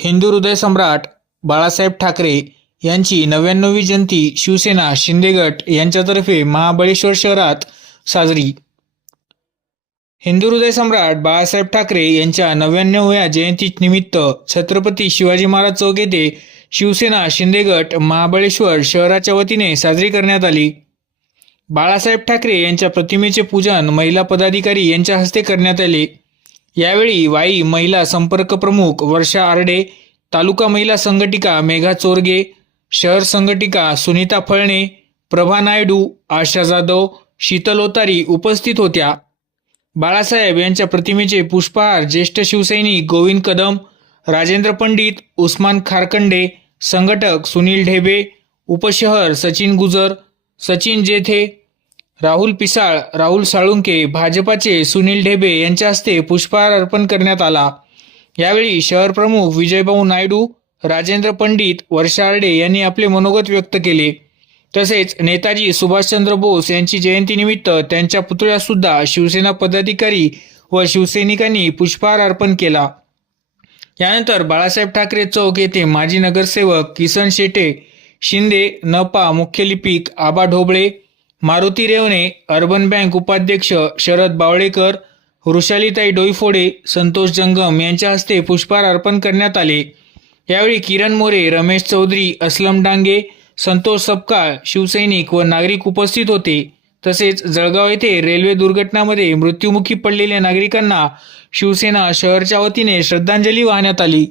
हिंदू हृदय सम्राट बाळासाहेब ठाकरे यांची नव्याण्णवी जयंती शिवसेना शिंदेगट यांच्यातर्फे महाबळेश्वर शहरात साजरी. हिंदू हृदय सम्राट बाळासाहेब ठाकरे यांच्या नव्याण्णव्या जयंती निमित्त छत्रपती शिवाजी महाराज चौक येथे शिवसेना शिंदेगट महाबळेश्वर शहराच्या वतीने साजरी करण्यात आली. बाळासाहेब ठाकरे यांच्या प्रतिमेचे पूजन महिला पदाधिकारी यांच्या हस्ते करण्यात आले. यावेळी वाई महिला संपर्क प्रमुख वर्षा आरडे तालुका महिला संघटिका मेघा चोरगे शहर संघटिका सुनीता फळणे प्रभा नायडू आशा जाधव शीतल ओतारी उपस्थित होत्या. बाळासाहेब यांच्या प्रतिमेचे पुष्पहार ज्येष्ठ शिवसैनिक गोविंद कदम राजेंद्र पंडित उस्मान खारकंडे संघटक सुनील ढेबे उपशहर सचिन गुजर सचिन जेथे राहुल पिसाळ राहुल साळुंके भाजपाचे सुनील ढेबे यांच्या हस्ते पुष्पहार अर्पण करण्यात आला. यावेळी शहर प्रमुख विजयभाऊ नायडू राजेंद्र पंडित वर्षा यांनी आपले मनोगत व्यक्त केले. तसेच नेताजी सुभाषचंद्र बोस यांची जयंतीनिमित्त त्यांच्या पुतळ्यास सुद्धा शिवसेना पदाधिकारी व शिवसैनिकांनी पुष्पहार अर्पण केला. यानंतर बाळासाहेब ठाकरे चौक येथे माजी नगरसेवक किसन शेटे शिंदे नपा मुख्य लिपिक आबा ढोबळे मारुती रेवणे अर्बन बँक उपाध्यक्ष शरद बावळेकर वृषालीताई डोईफोडे संतोष जंगम यांच्या हस्ते पुष्पहार अर्पण करण्यात आले. यावेळी किरण मोरे रमेश चौधरी असलम डांगे संतोष सपकाळ शिवसैनिक व नागरिक उपस्थित होते. तसेच जळगाव येथे रेल्वे दुर्घटनामध्ये मृत्युमुखी पडलेल्या नागरिकांना शिवसेना शहरच्या वतीने श्रद्धांजली वाहण्यात आली.